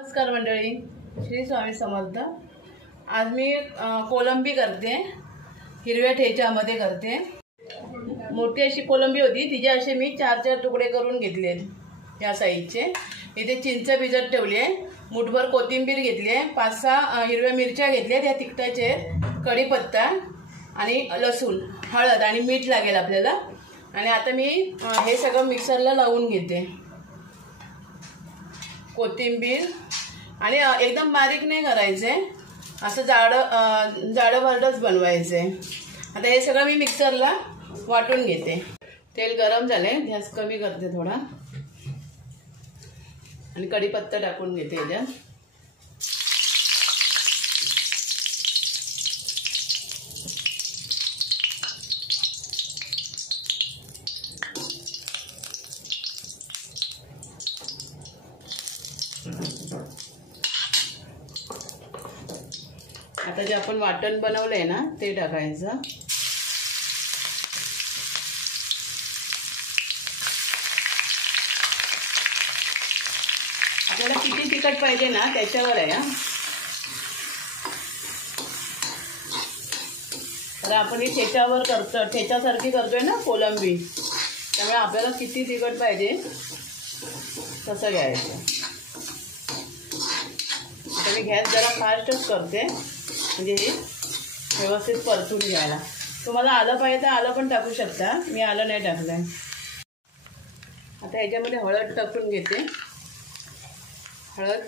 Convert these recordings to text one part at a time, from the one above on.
नमस्कार मंडळी, श्री स्वामी समर्थ। आज मी कोलंबी करते, हिरव्या ठेच्यामध्ये करते। मोठी अशी कोलंबी होती, तिचे असे मी 4-4 तुकडे करून घेतले या साईजचे। इथे चिंच भिजत ठेवली आहे, मुठभर कोथिंबीर घेतली आहे, 5-6 हिरव्या मिरच्या घेतल्या, त्या तिखटाचे, कढीपत्ता आणि लसूण, हळद आणि मीठ लागेल आपल्याला। आणि आता मी हे सगळं मिक्सरला लावून घेते। कोथिंबीर आणि एकदम बारीक नाही करायचे, असं जाडं भरडच बनवायचे। आता हे सगळं मी मिक्सरला वाटून घेते। तेल गरम झाले, गॅस कमी करते थोडा आणि कढीपत्ता टाकून घेते याच्यात। आता जे आपण वाटण बनवलंय ना ते टाकायचं। आपल्याला किती तिखट पाहिजे ना त्याच्यावर आहे। तर आपण ही ठेच्यावर करतो, ठेच्यासारखी करतोय ना कोलंबी, त्यामुळे आपल्याला किती तिखट पाहिजे तसं घ्यायचं। आता मी गॅस जरा फास्टच करते, म्हणजे हे व्यवस्थित परतून घ्यायला। तुम्हाला आलं पाहिजे तर आलं पण टाकू शकता, मी आलं नाही टाकलंय। आता याच्यामध्ये हळद टाकून घेते। हळद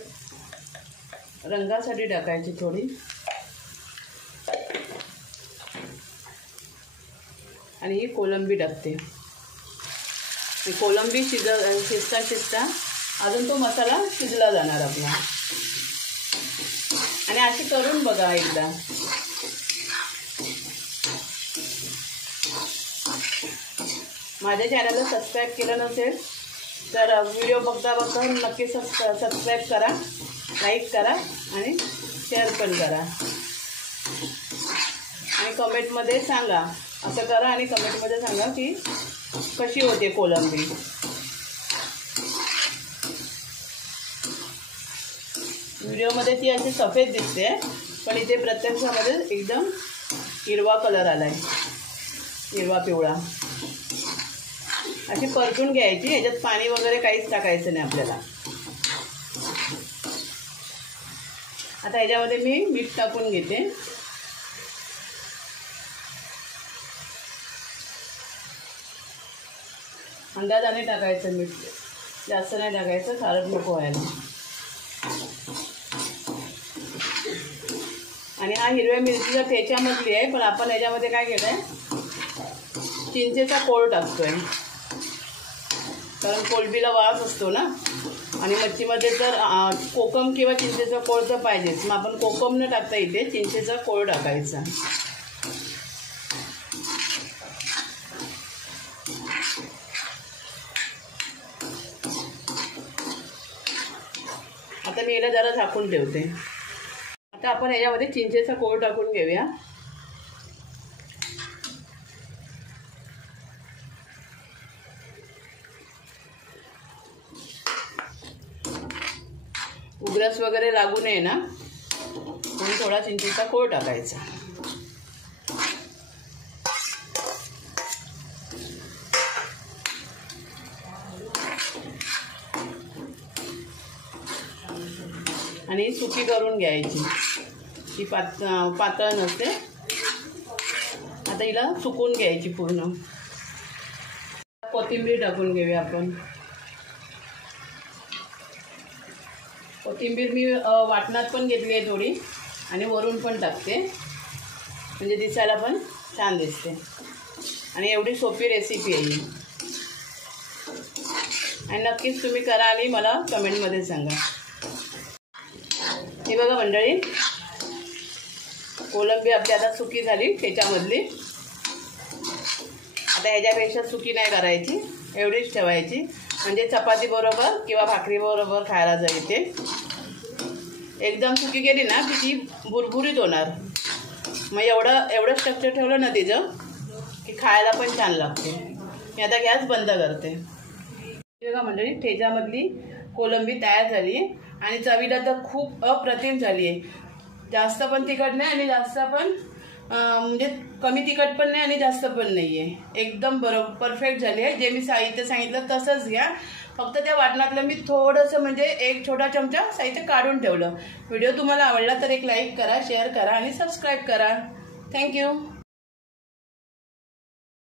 रंगासाठी टाकायची थोडी, आणि ही कोलंबी टाकते। ही कोलंबी शिजता अजून तो मसाला शिजला जाणार आपला। आणि अशी करून बघा एकदा। माझ्या चॅनलला सबस्क्राईब केलं नसेल तर व्हिडिओ बघता नक्की सबस्क्राईब करा, लाईक करा आणि शेअर पण करा। आणि कमेंटमध्ये सांगा, असं करा आणि कमेंटमध्ये सांगा की कशी होते कोलंबी। व्हिडिओमध्ये ती अशी सफेद दिसते, पण इथे प्रत्यक्षामध्ये एकदम हिरवा कलर आलाय, हिरवा पिवळा। अशी परतून घ्यायची, याच्यात पाणी वगैरे काहीच टाकायचं नाही आपल्याला। आता याच्यामध्ये मी मीठ टाकून घेते। अंदाजाने टाकायचं मीठ, जास्त नाही टाकायचं, खारट नको व्हायला। आणि हा हिरव्या मिरचीचा ठेच्यामधली आहे, पण आपण याच्यामध्ये काय केलंय, चिंचेचा कोळ टाकतोय, कारण कोलंबीला वास असतो ना। आणि मच्छीमध्ये तर कोकम किंवा चिंचेचा कोळ तर पाहिजेच, मग आपण कोकम न टाकता इथे चिंचेचा कोळ टाकायचा। आता मी याला जरा झाकून ठेवते। आता आपण याच्यामध्ये चिंचेचा कोळ टाकून घेऊया। उग्रस वगैरे लागू नये ना, म्हणून थोडा चिंचेचा कोळ टाकायचा। आणि सुकी करून घ्यायची, ही पातळ नसते। आता हिला सुकून घ्यायची पूर्ण। कोथिंबीर टाकून घेऊया आपण। कोथिंबीर मी वाटणात पण घेतली आहे थोडी, आणि वरून पण टाकते, म्हणजे दिसायला पण छान दिसते। आणि एवढी सोपी रेसिपी आहे ही, आणि नक्कीच तुम्ही करा आणि मला कमेंटमध्ये सांगा। ही बघा मंडळी, कोलंबी आपली आता सुकी झाली ठेच्यामधली। आता ह्याच्यापेक्षा सुकी नाही करायची, एवढीच ठेवायची, म्हणजे चपाती बरोबर किंवा भाकरी बरोबर खायला जाईल ते। एकदम सुकी केली ना की ती बुरबुरीत होणार, मग एवढं स्ट्रक्चर ठेवलं ना तिचं की खायला पण छान लागते। मी आता गॅस बंद करते। बघा मंडळी, ठेच्यामधली कोलंबी तयार झाली। आणि चवीला तर खूप अप्रतिम झाली आहे. जास्त पण तिखट नाही आणि जास्त पण म्हणजे कमी तिखट पण नाही आणि जास्त पण नाही आहे. एकदम बरोबर परफेक्ट झाली आहे. जे मी साहित्य सांगितलं तसंच घ्या. फक्त त्या वाटणातलं मी थोडंसं म्हणजे एक छोटा चमचा साहित्य काढून ठेवलं. व्हिडिओ तुम्हाला आवडला तर एक लाईक करा, शेअर करा आणि सबस्क्राईब करा. थँक्यू.